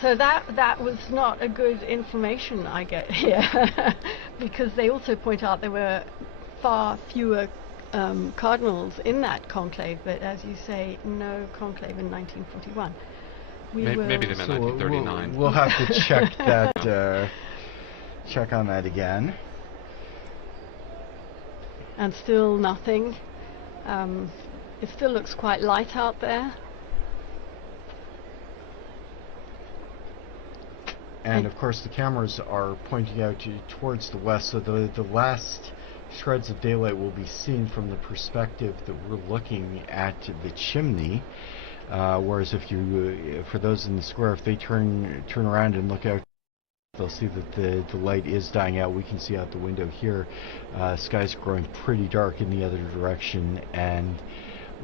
So that was not a good information I get here, because they also point out there were far fewer cardinals in that conclave, but as you say, no conclave in 1941. Maybe they meant 1939. We'll have to check that. Check on that again. And still nothing. It still looks quite light out there. And of course the cameras are pointing out towards the west, so the last shreds of daylight will be seen from the perspective that we're looking at the chimney. Whereas if you, for those in the square, if they turn around and look out, they'll see that the light is dying out. We can see out the window here, sky's growing pretty dark in the other direction, and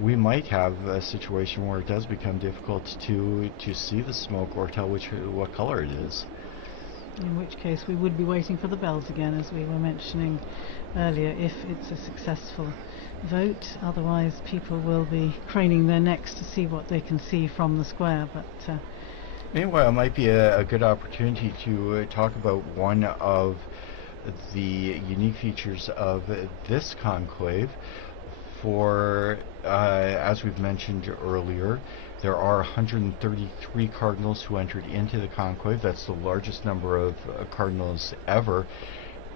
we might have a situation where it does become difficult to see the smoke or tell what color it is. In which case we would be waiting for the bells again, as we were mentioning earlier, if it's a successful vote. Otherwise people will be craning their necks to see what they can see from the square. But meanwhile, it might be a good opportunity to talk about one of the unique features of this conclave. For, as we've mentioned earlier, there are 133 cardinals who entered into the conclave. That's the largest number of cardinals ever.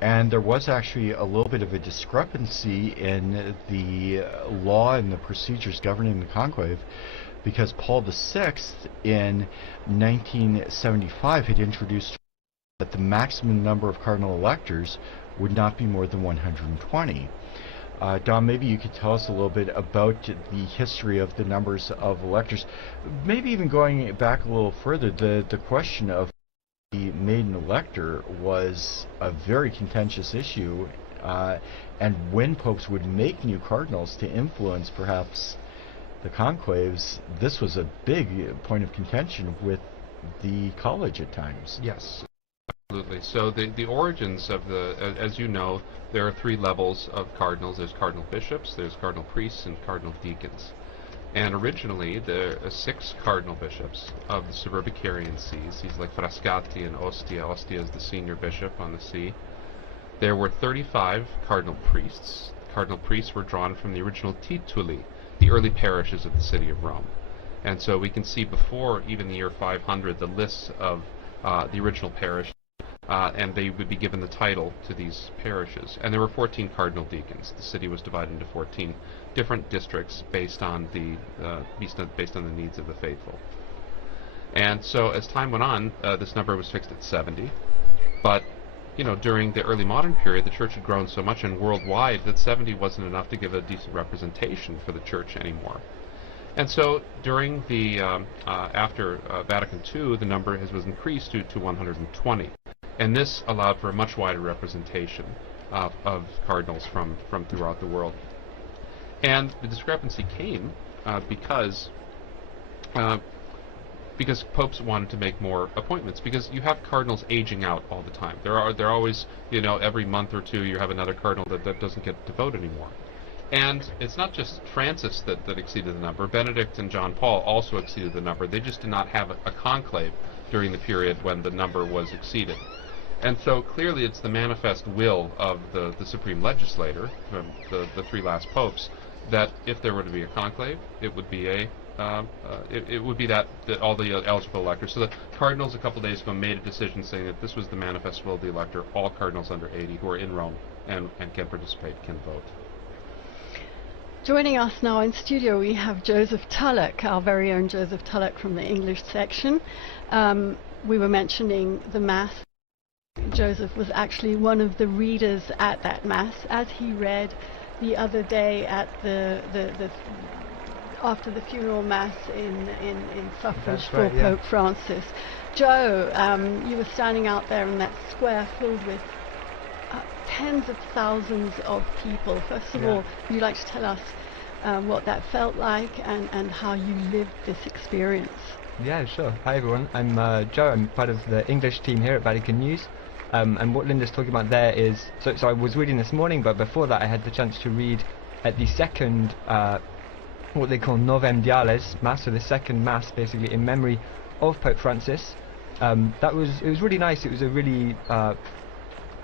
And there was actually a little bit of a discrepancy in the law and the procedures governing the conclave, because Paul VI in 1975 had introduced that the maximum number of cardinal electors would not be more than 120. Don, maybe you could tell us a little bit about the history of the numbers of electors, maybe even going back a little further. The question of the maiden elector was a very contentious issue, and when popes would make new cardinals to influence perhaps the conclaves, this was a big point of contention with the college at times. Yes. Absolutely. So the origins of as you know, there are three levels of cardinals. There's cardinal bishops, there's cardinal priests, and cardinal deacons. And originally, there are 6 cardinal bishops of the Suburbicarian sees. He's like Frascati and Ostia. Ostia is the senior bishop on the see. There were 35 cardinal priests. Cardinal priests were drawn from the original tituli, the early parishes of the city of Rome. And so we can see before even the year 500 the lists of the original parish, and they would be given the title to these parishes. And there were 14 cardinal deacons. The city was divided into 14 different districts based on the needs of the faithful. And so as time went on, this number was fixed at 70. But during the early modern period, the church had grown so much and worldwide that 70 wasn't enough to give a decent representation for the church anymore. And so during the after Vatican II, the number was increased to 120. And this allowed for a much wider representation of cardinals from throughout the world. And the discrepancy came because popes wanted to make more appointments, because you have cardinals aging out all the time. They're always, every month or two you have another cardinal that doesn't get to vote anymore. And it's not just Francis that exceeded the number. Benedict and John Paul also exceeded the number. They just did not have a conclave during the period when the number was exceeded. And so clearly it's the manifest will of the supreme legislator, the 3 last popes, that if there were to be a conclave, it would be that all the eligible electors. So the cardinals a couple days ago made a decision saying that this was the manifest will of the elector. All cardinals under 80 who are in Rome and can participate can vote. Joining us now in studio, we have Joseph Tulloch, our very own Joseph Tulloch from the English section. We were mentioning the Mass. Joseph was actually one of the readers at that Mass, as he read the other day at after the funeral Mass in suffrage for Pope Francis. Joe, you were standing out there in that square filled with tens of thousands of people. First of all, would you like to tell us what that felt like and how you lived this experience? Yeah, sure. Hi everyone, I'm Joe. I'm part of the English team here at Vatican News. And what Linda's talking about there is, so I was reading this morning, but before that I had the chance to read at the second, what they call Novem Diales Mass, so the second Mass basically in memory of Pope Francis. It was really nice. It was a really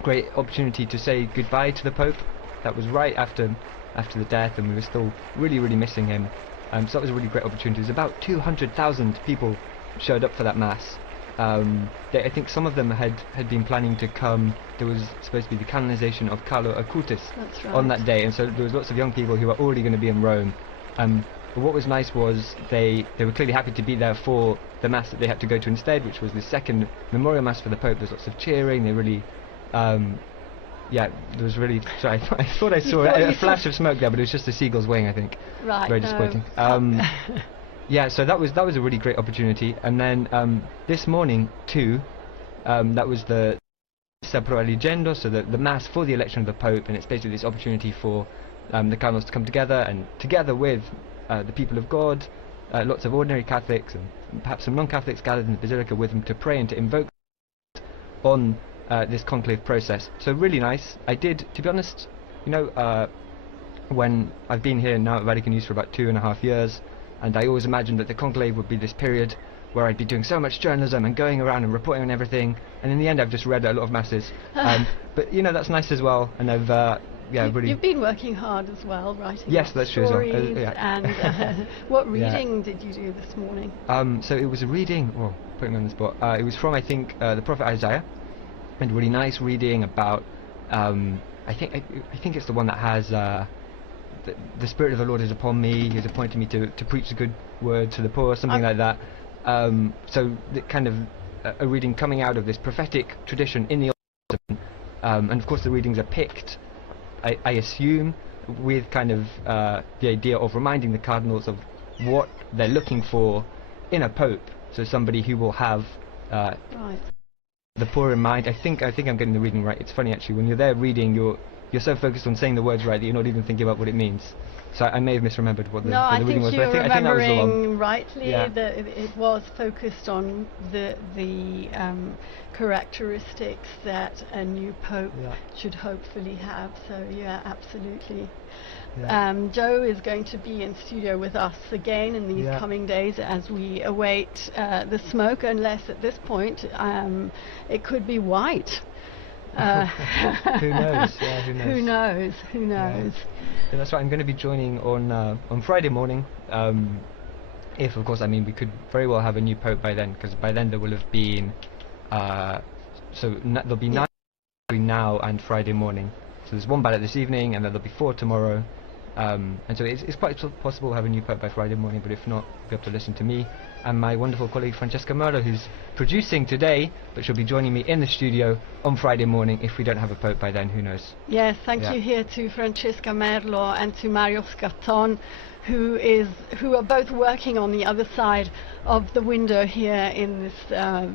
great opportunity to say goodbye to the Pope. That was right after the death, and we were still really missing him. So that was a really great opportunity. There's about 200,000 people showed up for that mass. I think some of them had been planning to come. There was supposed to be the canonization of Carlo Acutis on that day, and so there was lots of young people who were already going to be in Rome. But what was nice was they were clearly happy to be there for the mass that they had to go to instead, which was the second memorial mass for the Pope. There's lots of cheering. They really, there was really. Sorry, I thought I saw a flash of smoke there, but it was just a seagull's wing, I think. Right. Very disappointing. Yeah, so that was a really great opportunity. And then this morning too, that was the Pro Eligendo, so the mass for the election of the Pope, and it's basically this opportunity for the cardinals to come together, and together with the people of God, lots of ordinary Catholics and perhaps some non-Catholics gathered in the Basilica with them to pray and to invoke on this conclave process. So really nice. I did, to be honest, when I've been here now at Vatican News for about 2.5 years, and I always imagined that the conclave would be this period where I'd be doing so much journalism and going around and reporting on everything, and in the end I've just read a lot of masses. But that's nice as well, and I've really... You've been working hard as well, writing that's true as well. And what reading did you do this morning? So it was a reading, putting me on the spot, it was from, I think, the prophet Isaiah, and really nice reading about, I think it's the one that has, the Spirit of the Lord is upon me, He has appointed me to preach the good word to the poor, something like that. So the kind of a reading coming out of this prophetic tradition in the Old Testament, and of course the readings are picked, I assume, with kind of the idea of reminding the cardinals of what they're looking for in a pope. So somebody who will have the poor in mind. I think I'm getting the reading right. It's funny actually, when you're there reading, you're so focused on saying the words right that you're not even thinking about what it means. So I may have misremembered what the reading was, but I think that was the one. Rightly, that it was focused on the characteristics that a new pope should hopefully have. So absolutely. Joe is going to be in studio with us again in these coming days as we await the smoke, unless at this point it could be white. Who knows? Who knows? Yeah, that's right. I'm going to be joining on Friday morning. If, of course, we could very well have a new pope by then, because by then there will have been there'll be 9 between now and Friday morning. So there's 1 ballot this evening, and then there'll be 4 tomorrow. And so it's quite possible to have a new pope by Friday morning, but if not, you'll be able to listen to me and my wonderful colleague Francesca Merlo, who's producing today, but she'll be joining me in the studio on Friday morning. If we don't have a pope by then, who knows? Yes, thank you here to Francesca Merlo and to Mario Scarton, who are both working on the other side of the window here in this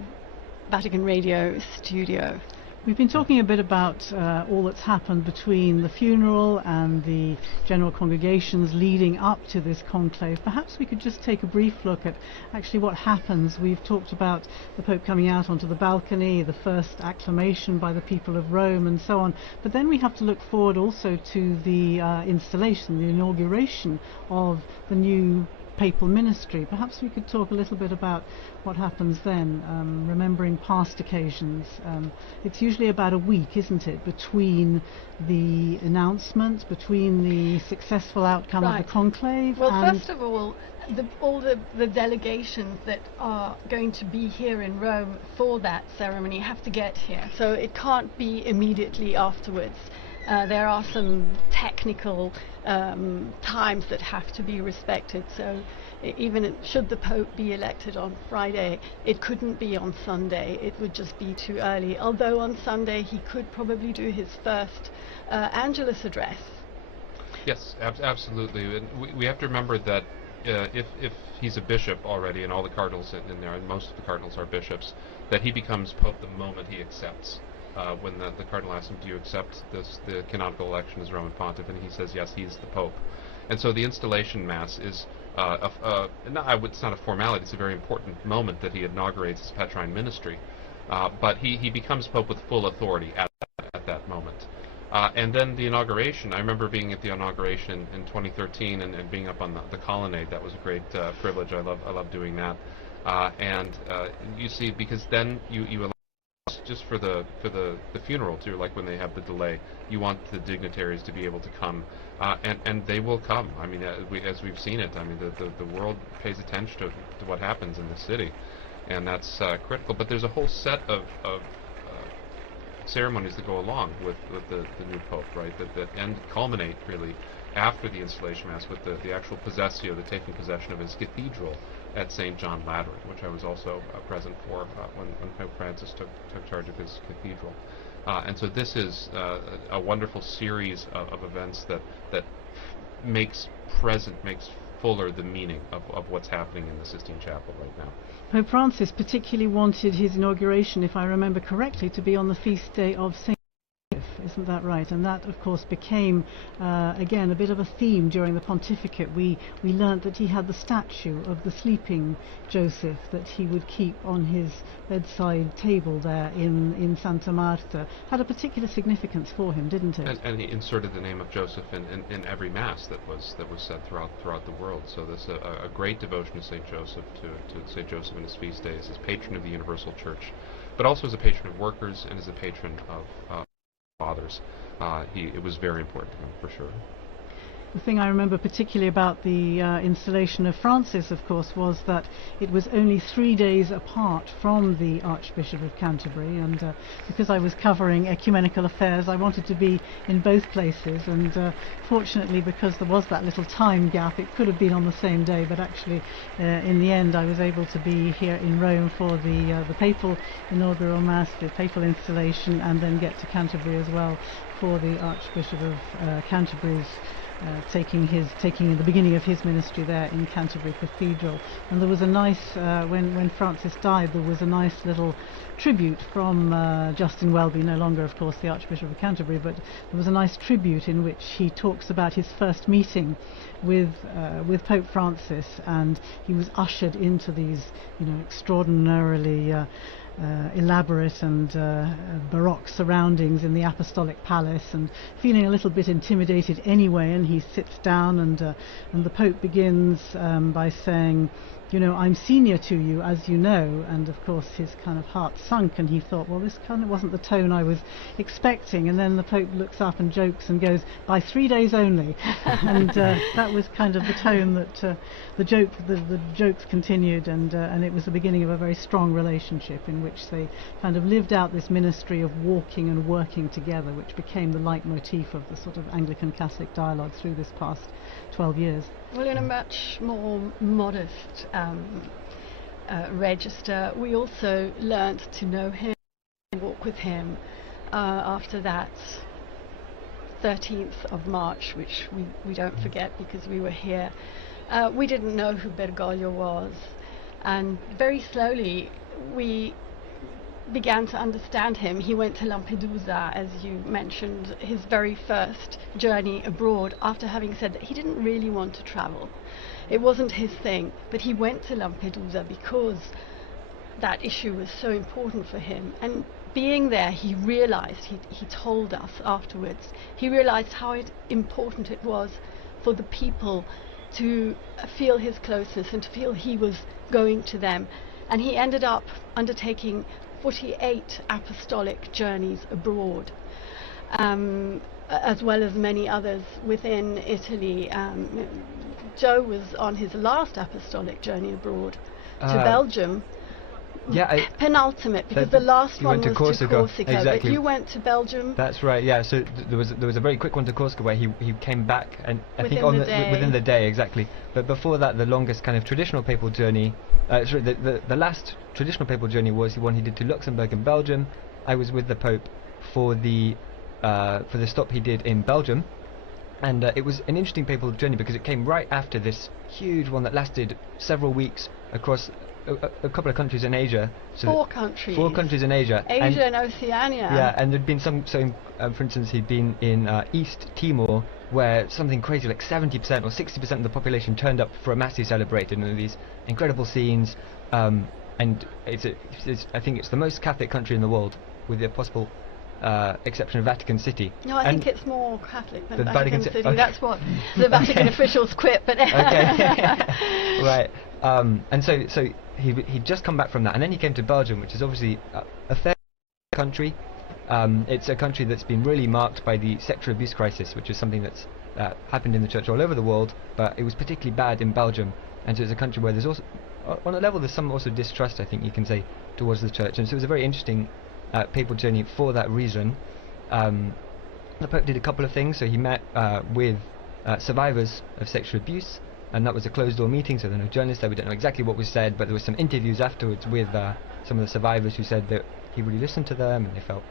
Vatican Radio studio. We've been talking a bit about all that's happened between the funeral and the general congregations leading up to this conclave. Perhaps we could just take a brief look at actually what happens. We've talked about the Pope coming out onto the balcony, the first acclamation by the people of Rome and so on. But then we have to look forward also to the installation, the inauguration of the new papal ministry. Perhaps we could talk a little bit about what happens then, remembering past occasions. It's usually about a week, isn't it, between the announcement, between the successful outcome of the conclave. Well, first of all, all the delegations that are going to be here in Rome for that ceremony have to get here, so it can't be immediately afterwards. There are some technical times that have to be respected, so even should the Pope be elected on Friday, it couldn't be on Sunday. It would just be too early, although on Sunday he could probably do his first Angelus address. Yes, absolutely. And we have to remember that if he's a bishop already, and all the cardinals in there, and most of the cardinals are bishops, that he becomes Pope the moment he accepts. When the cardinal asks him, do you accept the canonical election as Roman Pontiff, and he says yes, he's the Pope. And so the installation Mass is, it's not a formality, it's a very important moment that he inaugurates his Petrine ministry. But he becomes Pope with full authority at that moment. And then the inauguration, I remember being at the inauguration in 2013 and being up on the colonnade. That was a great privilege. I love doing that. And you see, because then you allow just for the funeral too, like when they have the delay, you want the dignitaries to be able to come, and they will come. I mean, as we've seen it, I mean, the world pays attention to what happens in the city, and that's critical. But there's a whole set of ceremonies that go along with the new pope, right? That culminate really after the installation mass with the actual possessio, the taking possession of his cathedral at St. John Lateran, which I was also present for when Pope Francis took charge of his cathedral. And so this is a wonderful series of events that makes fuller the meaning of what's happening in the Sistine Chapel right now. Pope Francis particularly wanted his inauguration, if I remember correctly, to be on the feast day of St. Isn't that right? And that, of course, became, again, a bit of a theme during the pontificate. We learnt that he had the statue of the sleeping Joseph that he would keep on his bedside table there in Santa Marta. Had a particular significance for him, didn't it? And he inserted the name of Joseph in every Mass that was said throughout the world. So there's a great devotion to St. Joseph, to St. Joseph in his feast days, as patron of the Universal Church, but also as a patron of workers and as a patron of fathers. It was very important to him, for sure. The thing I remember particularly about the installation of Francis, of course, was that it was only 3 days apart from the Archbishop of Canterbury, and because I was covering ecumenical affairs, I wanted to be in both places, and fortunately, because there was that little time gap, it could have been on the same day, but actually in the end I was able to be here in Rome for the papal inaugural Mass, the papal installation, and then get to Canterbury as well for the Archbishop of Canterbury's taking the beginning of his ministry there in Canterbury Cathedral. And there was a nice, when Francis died, there was a nice little tribute from Justin Welby, no longer of course the Archbishop of Canterbury, but there was a nice tribute in which he talks about his first meeting with Pope Francis, and he was ushered into these, extraordinarily elaborate and baroque surroundings in the apostolic palace, and feeling a little bit intimidated anyway, and he sits down, and the Pope begins by saying, I'm senior to you, as you know, and of course his kind of heart sunk, and he thought, well, this kind of wasn't the tone I was expecting, and then the Pope looks up and jokes and goes, by 3 days only, and that was kind of the tone that the jokes continued, and it was the beginning of a very strong relationship in which they kind of lived out this ministry of walking and working together, which became the leitmotif of the sort of Anglican Catholic dialogue through this past 12 years. Well, in a much more modest register, we also learnt to know him and walk with him after that 13th of March, which we don't forget because we were here. We didn't know who Bergoglio was, and very slowly we began to understand him. He went to Lampedusa, as you mentioned, his very first journey abroad, after having said that he didn't really want to travel. It wasn't his thing, but he went to Lampedusa because that issue was so important for him. And being there, he realized, he told us afterwards, he realized how important it was for the people to feel his closeness and to feel he was going to them. And he ended up undertaking 48 apostolic journeys abroad, as well as many others within Italy. Joe was on his last apostolic journey abroad to Belgium. Yeah, penultimate, because the last one was to Corsica, exactly. But you went to Belgium. That's right. Yeah. So there was a very quick one to Corsica where he came back, and I think within the day, exactly. But before that, the longest kind of traditional papal journey, the last traditional papal journey was the one he did to Luxembourg and Belgium. I was with the Pope for the stop he did in Belgium, and it was an interesting papal journey because it came right after this huge one that lasted several weeks across a couple of countries in Asia. So 4 countries. 4 countries in Asia. Asia and Oceania. Yeah, and there'd been some. So, for instance, he'd been in East Timor, where something crazy like 70% or 60% of the population turned up for a mass he celebrated, and these incredible scenes. And I think it's the most Catholic country in the world, with the possible exception of Vatican City. No, I think it's more Catholic than the Vatican City. Okay. That's what the Vatican officials quit. But Okay. Right. And so he'd just come back from that, and then he came to Belgium, which is obviously a fair country. It's a country that's been really marked by the sexual abuse crisis, which is something that's happened in the church all over the world, but it was particularly bad in Belgium. And so it's a country where there's also, on a level, there's some also distrust, I think you can say, towards the church. And so it was a very interesting papal journey for that reason. The Pope did a couple of things. So he met with survivors of sexual abuse, and that was a closed-door meeting, so there were no journalists there. We don't know exactly what was said, but there were some interviews afterwards with some of the survivors who said that he really listened to them and they felt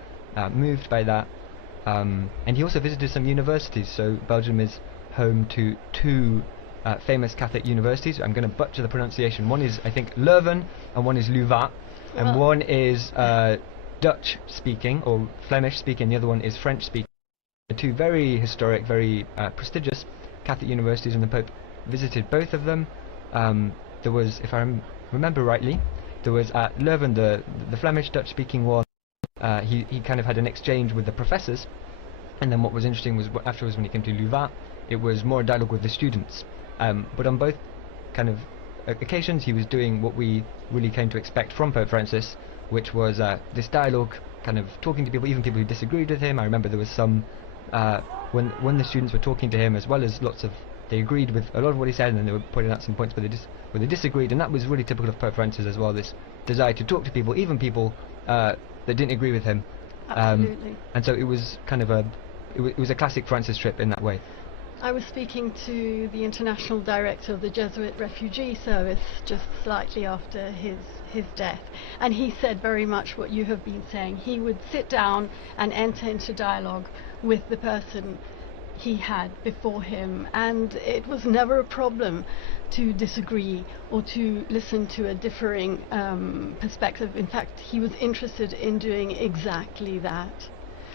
moved by that. And he also visited some universities. So Belgium is home to two famous Catholic universities. I'm going to butcher the pronunciation. One is, I think, Leuven, and one is Louvain. And one is Dutch-speaking or Flemish-speaking. The other one is French-speaking. Two very historic, very prestigious Catholic universities, and the Pope visited both of them. There was, if I remember rightly, there was at Leuven, the Flemish Dutch-speaking one. He kind of had an exchange with the professors, and then what was interesting was afterwards when he came to Louvain, it was more dialogue with the students. But on both kind of occasions, he was doing what we really came to expect from Pope Francis, which was this dialogue, kind of talking to people, even people who disagreed with him. I remember there was some when the students were talking to him, as well as lots of, they agreed with a lot of what he said, and then they were pointing out some points where they disagreed, and that was really typical of Pope Francis as well, this desire to talk to people, even people that didn't agree with him. Absolutely. And so it was kind of it was a classic Francis trip in that way. I was speaking to the international director of the Jesuit refugee service just slightly after his death, and he said very much what you have been saying. He would sit down and enter into dialogue with the person he had before him, and it was never a problem to disagree or to listen to a differing perspective. In fact, he was interested in doing exactly that.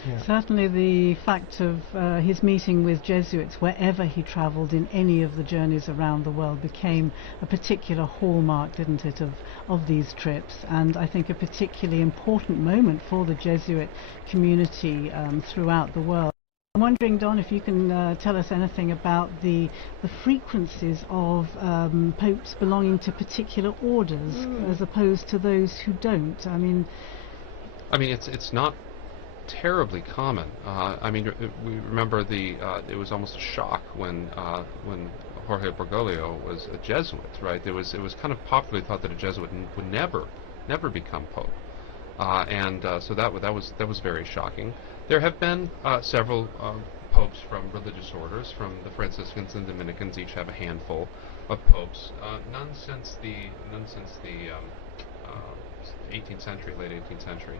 Yeah. Certainly the fact of his meeting with Jesuits wherever he travelled in any of the journeys around the world became a particular hallmark, didn't it, of these trips, and I think a particularly important moment for the Jesuit community throughout the world. I'm wondering, Don, if you can tell us anything about the frequencies of popes belonging to particular orders as opposed to those who don't. I mean, it's not terribly common. We remember it was almost a shock when Jorge Bergoglio was a Jesuit, right? It was kind of popularly thought that a Jesuit would never become pope, so that was very shocking. There have been several popes from religious orders. From the Franciscans and Dominicans, each have a handful of popes. None since the 18th century, late 18th century.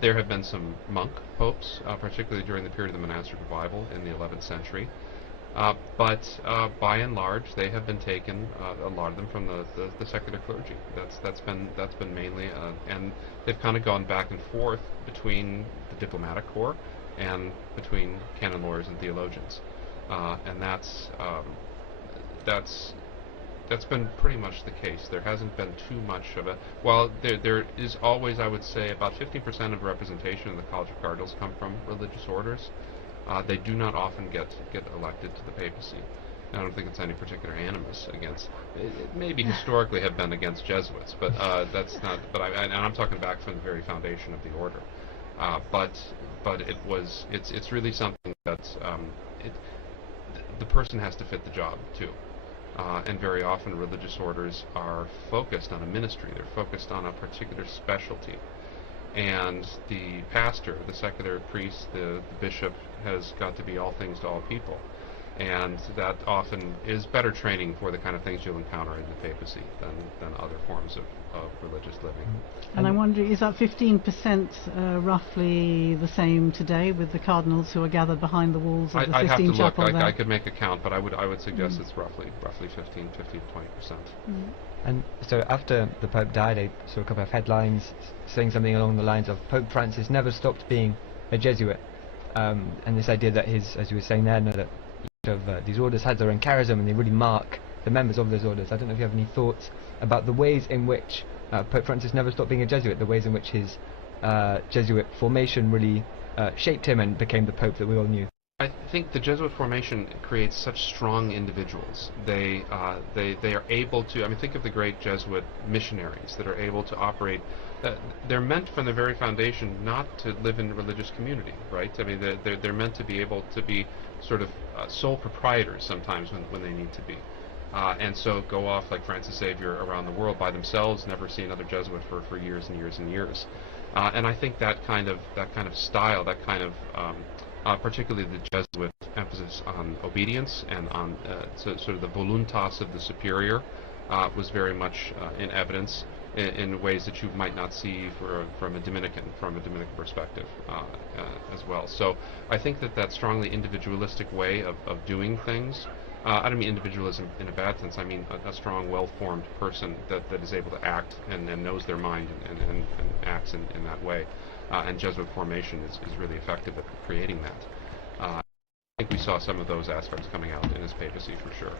There have been some monk popes, particularly during the period of the monastic revival in the 11th century. But by and large, they have been taken, a lot of them, from the secular clergy. That's been mainly, and they've kind of gone back and forth between the diplomatic corps and between canon lawyers and theologians, and that's been pretty much the case. There hasn't been too much of a, while there is always, I would say, about 50% of representation in the College of Cardinals come from religious orders. They do not often get elected to the papacy. I don't think it's any particular animus against. It maybe historically have been against Jesuits, but that's not. But and I'm talking back from the very foundation of the order. But it's really something that the person has to fit the job too. And very often religious orders are focused on a ministry. They're focused on a particular specialty. And the pastor, the secular priest, the bishop has got to be all things to all people. And that often is better training for the kind of things you'll encounter in the papacy than other forms of religious living. And I'm wondering, is that 15% roughly the same today with the cardinals who are gathered behind the walls of the Sistine Chapel? I'd have to look. There? I could make a count, but I would suggest it's roughly 15 to 20%. And so after the Pope died, I saw a couple of headlines saying something along the lines of Pope Francis never stopped being a Jesuit, and this idea that as you were saying there, that each of these orders has their own charism and they really mark the members of those orders. I don't know if you have any thoughts about the ways in which Pope Francis never stopped being a Jesuit. The ways in which his Jesuit formation really shaped him and became the Pope that we all knew. I think the Jesuit formation creates such strong individuals. They are able to. I mean, think of the great Jesuit missionaries that are able to operate. They're meant from the very foundation not to live in religious community, right? I mean, they're meant to be able to be sort of sole proprietors sometimes when they need to be, and so go off like Francis Xavier around the world by themselves, never see another Jesuit for years and years and years. And I think that kind of style, that kind of particularly the Jesuit emphasis on obedience and on sort of the voluntas of the superior was very much in evidence in ways that you might not see from a Dominican perspective as well. So I think that strongly individualistic way of doing things. I don't mean individualism in a bad sense. I mean a strong, well-formed person that is able to act and knows their mind and acts in that way. And Jesuit formation is really effective at creating that. I think we saw some of those aspects coming out in his papacy for sure.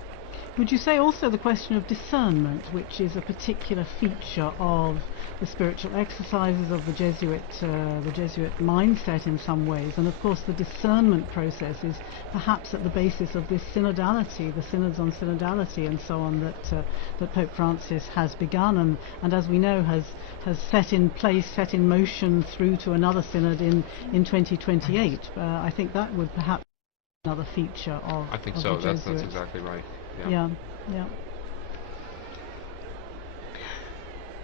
Would you say also the question of discernment, which is a particular feature of the spiritual exercises of the Jesuit mindset in some ways, and of course the discernment process is perhaps at the basis of this synodality, the synods on synodality and so on that Pope Francis has begun and as we know has set in place, set in motion through to another synod in 2028. I think that would perhaps be another feature of I think of so. the That's Jesuits. exactly right. Yeah.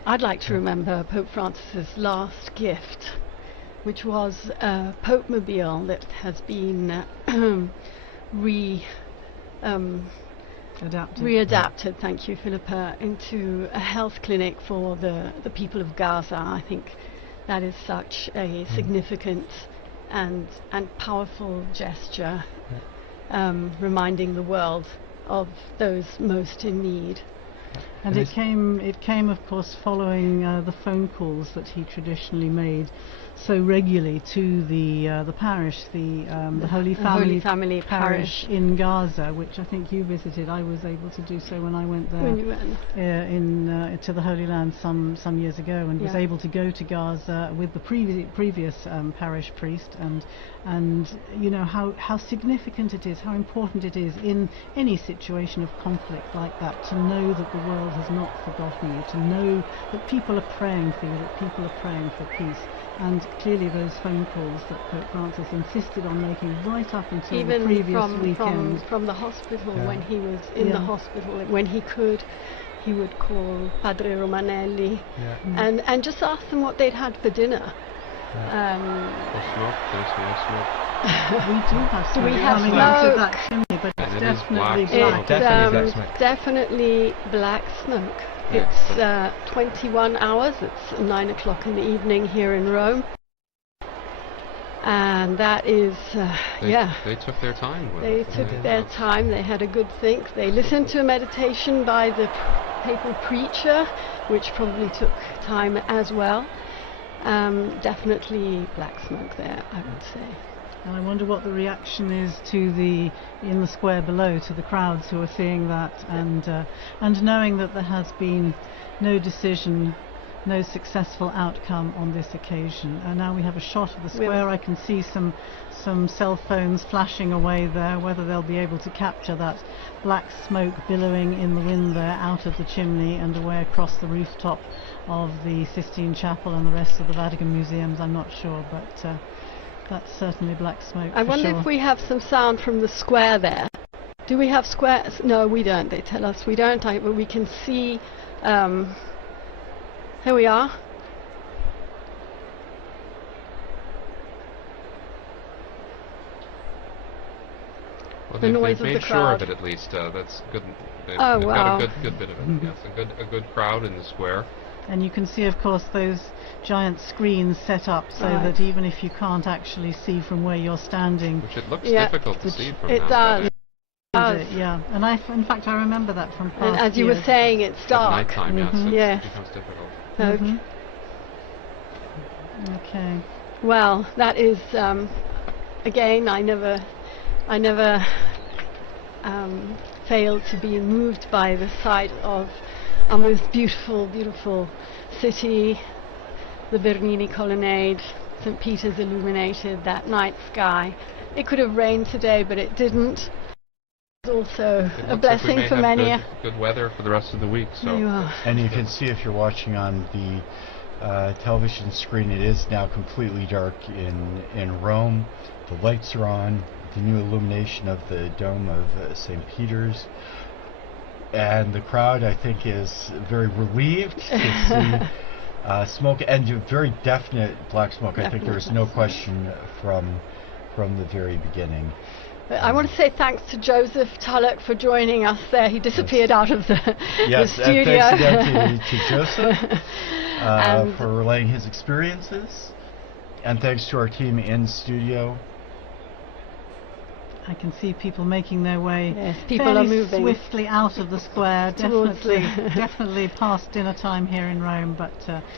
I'd like to remember Pope Francis's last gift, which was a Pope Mobile that has been readapted, thank you, Philippa, into a health clinic for the people of Gaza. I think that is such a significant and powerful gesture, reminding the world of those most in need. And it came of course following the phone calls that he traditionally made so regularly to the parish, the Holy Family Parish in Gaza, which I think you visited. I was able to do so when I went there When you went. To the Holy Land some years ago, and was able to go to Gaza with the previous parish priest, and you know how significant it is, how important it is in any situation of conflict like that to know that the world has not forgotten you, to know that people are praying for you, that people are praying for peace. And clearly those phone calls that Pope Francis insisted on making right up until Even the previous weekend. from the hospital, when he was in the hospital, when he could, he would call Padre Romanelli and just ask them what they'd had for dinner. There's smoke. We do have smoke We have coming smoke. out of that chimney, but And it's it is definitely black black. smoke. It's Definitely black smoke. definitely black smoke. Yeah. It's 21 hours. It's 9 o'clock in the evening here in Rome. And that is, They took their time with They it. took their time. They had a good think. They listened to a meditation by the papal preacher, which probably took time as well. Definitely black smoke there, I would say. And I wonder what the reaction is in the square below, to the crowds who are seeing that, and knowing that there has been no decision, no successful outcome on this occasion. And now we have a shot of the square. I can see some cell phones flashing away there. Whether they'll be able to capture that black smoke billowing in the wind there out of the chimney and away across the rooftop of the Sistine Chapel and the rest of the Vatican museums, I'm not sure, but that's certainly black smoke. I wonder if we have some sound from the square there. Do we have squares? No, we don't. They tell us we don't. But we can see. Here we are. Well, The noise they've of the made sure crowd. of it at least. That's good. They've Oh, got wow. a good bit of it. Yes, a good crowd in the square. And you can see, of course, those giant screens set up so Right. that even if you can't actually see from where you're standing, Which it looks Yeah. difficult to see from It now. does. but yeah. And in fact, I remember that from past And as you were years. saying, it's At dark. nighttime, yes, Yes. it becomes difficult. Okay. Okay. Well, that is again. I never failed to be moved by the sight of our most beautiful, beautiful city, the Bernini colonnade, St. Peter's illuminated, that night sky. It could have rained today, but it didn't. It's also a blessing for many. Good weather for the rest of the week. So. There you are. And you can see, if you're watching on the television screen, it is now completely dark in Rome. The lights are on, the new illumination of the dome of St. Peter's. And the crowd, I think, is very relieved to see smoke, and very definite black smoke. I think there is no question from the very beginning. I want to say thanks to Joseph Tulloch for joining us there. He disappeared out of the studio. Yes, and thanks again to Joseph for relaying his experiences. And thanks to our team in studio. I can see people making their way. Yes, people are moving swiftly out of the square. Definitely past dinner time here in Rome. But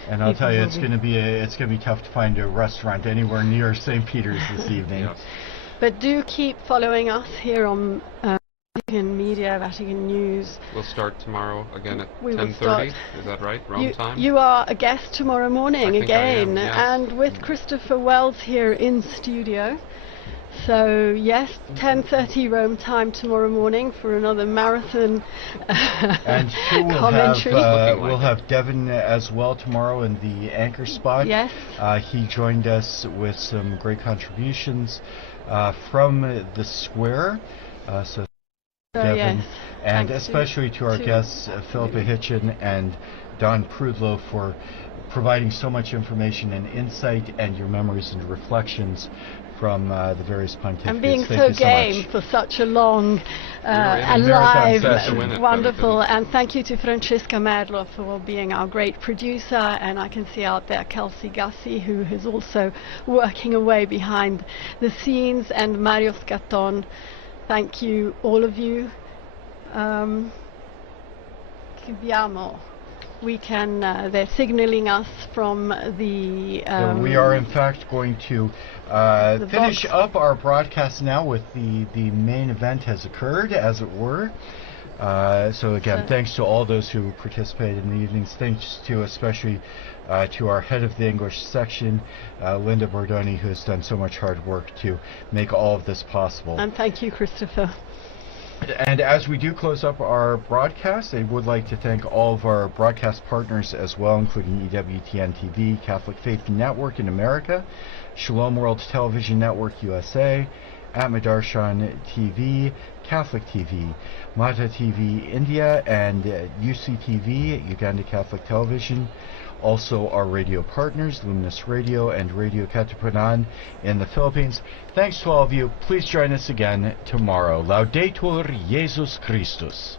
and I'll tell you, it's going to be tough to find a restaurant anywhere near St. Peter's this evening. Yeah. But do keep following us here on Vatican Media, Vatican News. We'll start tomorrow again at 10:30. Is that right? Rome time? You are a guest tomorrow morning again, yes. and with Christopher Wells here in studio. So yes, 10:30 Rome time tomorrow morning for another marathon and commentary. We'll have Devin as well tomorrow in the anchor spot. Yes. He joined us with some great contributions from the square. So Devin, yes. and Thanks especially to our guests, Philippa Hitchin and Don Prudlow, for providing so much information and insight, and your memories and reflections from the various pontificates. And being Thank so game for such a long, alive, wonderful. And thank you to Francesca Merlo for being our great producer. And I can see out there Kelsey Gussie, who is also working away behind the scenes, and Mario Scatton. Thank you, all of you. We can, they're signaling us from the... we are in fact going to finish up our broadcast now with the main event has occurred, as it were. So again, thanks to all those who participated in the evenings. Thanks to especially to our head of the English section, Linda Bordoni, who has done so much hard work to make all of this possible. And thank you, Christopher. And as we do close up our broadcast, I would like to thank all of our broadcast partners as well, including EWTN TV, Catholic Faith Network in America, Shalom World Television Network USA, Atmadarshan TV, Catholic TV, Mata TV India, and UCTV, Uganda Catholic Television. Also our radio partners, Luminous Radio and Radio Katipunan in the Philippines. Thanks to all of you. Please join us again tomorrow. Laudetur Jesus Christus.